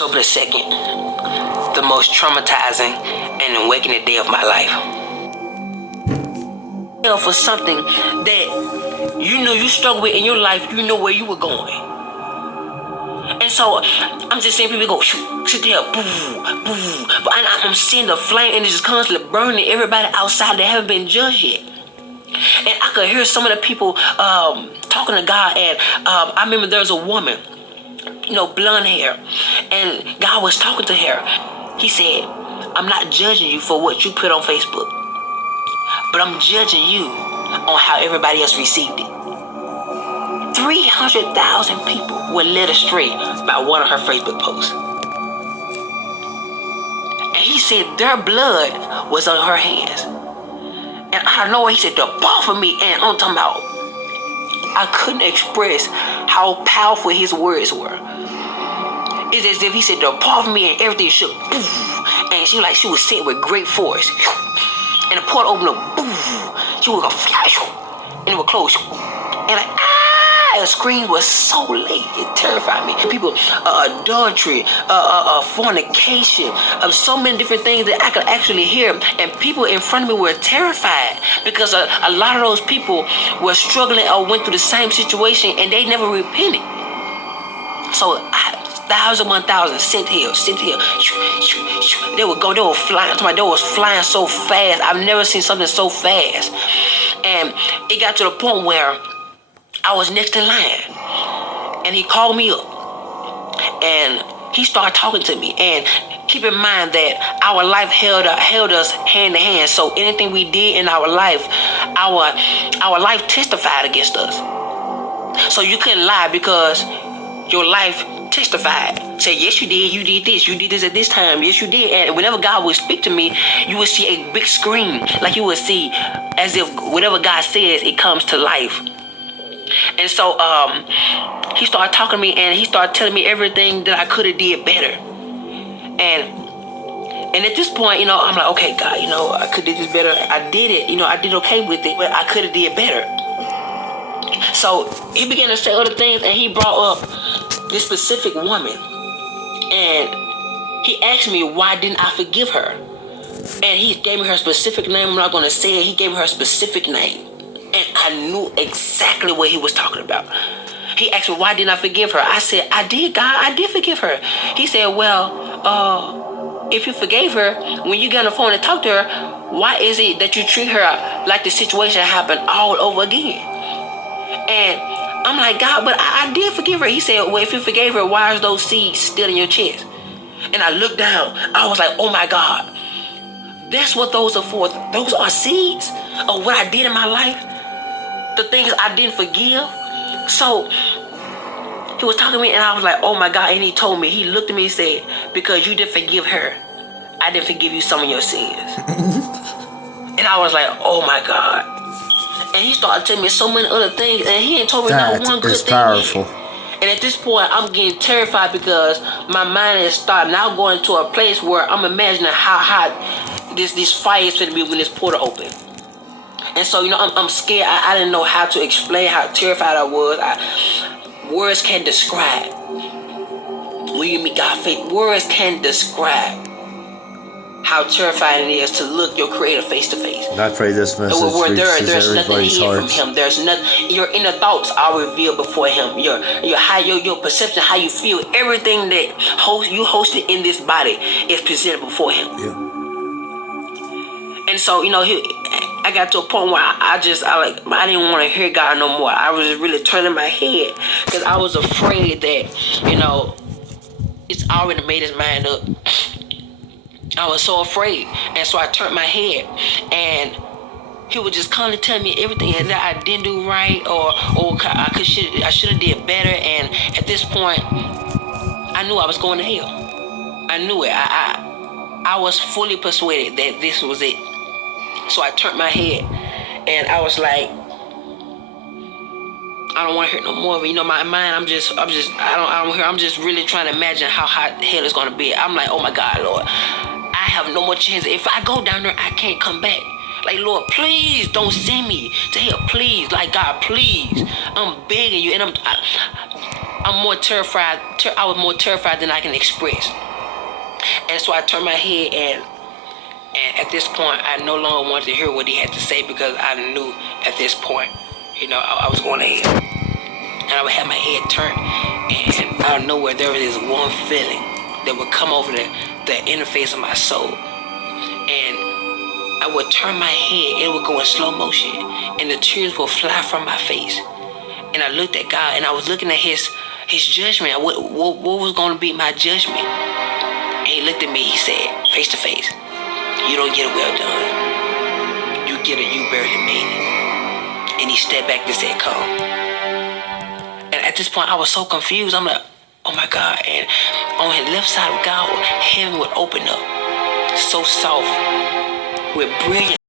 October the 2nd, the most traumatizing and awakening day of my life. For something that you knew you struggled with in your life, you know where you were going. And so I'm just seeing people go, sit there, boo, boo. But I'm seeing the flame and it's just constantly burning everybody outside that haven't been judged yet. And I could hear some of the people talking to God. And I remember there was a woman, blonde hair. And God was talking to her. He said, I'm not judging you for what you put on Facebook, but I'm judging you on how everybody else received it. 300,000 people were led astray by one of her Facebook posts. And he said their blood was on her hands. And out of nowhere, he said, depart from me. And I'm talking about, I couldn't express how powerful his words were. It's as if he said, depart from me, and everything shook. And she was sent with great force. And the portal opened up. She was going to fly. And it would close. And the scream was so late, it terrified me. People, adultery, fornication, so many different things that I could actually hear. And people in front of me were terrified because a lot of those people were struggling or went through the same situation and they never repented. So 1,000, sent here. They would flying. They was flying so fast. I've never seen something so fast. And it got to the point where I was next in line, and he called me up, and he started talking to me. And keep in mind that our life held us hand to hand. So anything we did in our life, our life testified against us. So you couldn't lie because your life testified. Say, yes, you did this. You did this at this time. Yes, you did. And whenever God would speak to me, you would see a big screen, like you would see as if whatever God says, it comes to life. And so he started talking to me, and he started telling me everything that I could have did better. And at this point, I'm like, okay, God, I could have did this better. I did it. I did okay with it, but I could have did better. So he began to say other things, and he brought up this specific woman. And he asked me, why didn't I forgive her? And he gave me her specific name. I'm not going to say it. He gave me her specific name. And I knew exactly what he was talking about. He asked me, why didn't I forgive her? I said, I did, God. I did forgive her. He said, well, if you forgave her, when you get on the phone and talk to her, why is it that you treat her like the situation happened all over again? And I'm like, God, but I did forgive her. He said, well, if you forgave her, why are those seeds still in your chest? And I looked down. I was like, oh my God. That's what those are for. Those are seeds of what I did in my life. The things I didn't forgive. So he was talking to me, and I was like, oh my God. And he told me, he looked at me and said, because you didn't forgive her, I didn't forgive you some of your sins. And I was like, oh my God. And he started telling me so many other things, and he ain't told me not one good thing. Powerful. And at this point, I'm getting terrified because my mind is starting now going to a place where I'm imagining how hot this fire is going to be when this portal opens. And so, I'm scared. I didn't know how to explain how terrified I was. Words can't describe. When you meet God faith, words can't describe how terrifying it is to look your Creator face to face. And I pray this message reaches everybody's hearts. From him. There's nothing. Your inner thoughts are revealed before Him. Your perception, how you feel, everything that you hosted in this body is presented before Him. Yeah. And so, I got to a point where I didn't want to hear God no more. I was really turning my head because I was afraid that, it's already made his mind up. I was so afraid. And so I turned my head, and he would just constantly tell me everything that I didn't do right or I should have did better. And at this point, I knew I was going to hell. I knew it. I was fully persuaded that this was it. So I turned my head, and I was like, I don't want to hear no more of it. My mind, I'm just really trying to imagine how hot hell is going to be. I'm like, oh my God, Lord, I have no more chance. If I go down there, I can't come back. Like, Lord, please don't send me to hell. Please, like, God, please. I'm begging you. And I'm more terrified. I was more terrified than I can express. And so I turned my head, and at this point, I no longer wanted to hear what he had to say, because I knew at this point, I was going to hell. And I would have my head turned, and out of nowhere, there was this one feeling that would come over the interface of my soul. And I would turn my head, it would go in slow motion, and the tears would fly from my face. And I looked at God, and I was looking at his judgment. What was going to be my judgment? And he looked at me, he said, face to face, you don't get a well done. You get a you barely made it. And he stepped back and said, come. And at this point, I was so confused. I'm like, oh my God. And on the left side of God, heaven would open up, so soft, with brilliant